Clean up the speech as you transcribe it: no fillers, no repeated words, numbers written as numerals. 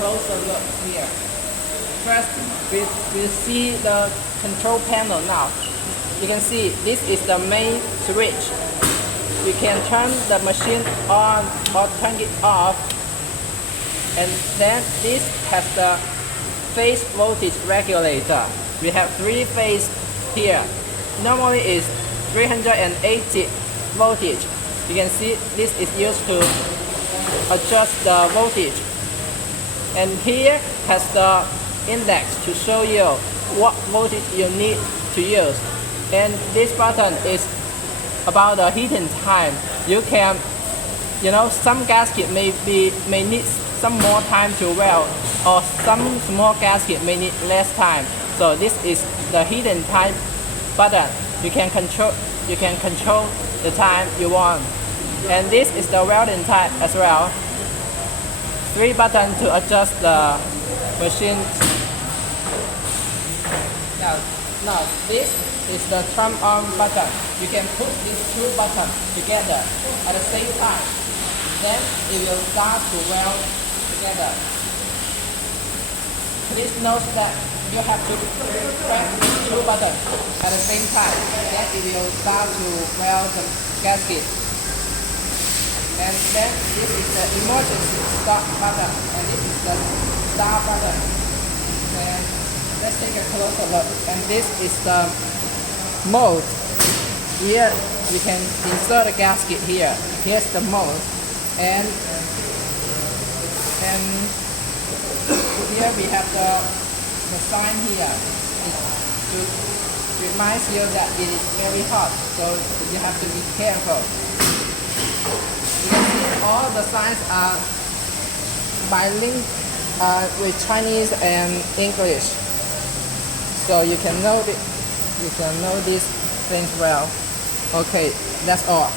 closer look here. First, we see the control panel now. You can see this is the main switch. You can turn the machine on or turn it off. And then this has the phase voltage regulator. We have 3 phase here. Normally is 380 voltage. You can see this is used to adjust the voltage. And here has the index to show you what voltage you need to use. And this button is about the heating time. You can, some gasket may need some more time to weld, or some small gasket may need less time. So this is the heating time button. You can control the time you want. And this is the welding time as well. 3 buttons to adjust the machine. Now this is the turn on button. You can put these 2 buttons together at the same time. Then it will start to weld together. Please note that you have to press these 2 buttons at the same time. Then it will start to weld the gasket. And then this is the emergency stop button, and this is the start button. And let's take a closer look. And this is the mold. Here we can insert a gasket here. Here's the mold. And here we have the sign here. It reminds you that it is very hot, so you have to be careful. You can see all the signs are bilingual with Chinese and English, so you can know these things well. Okay, that's all.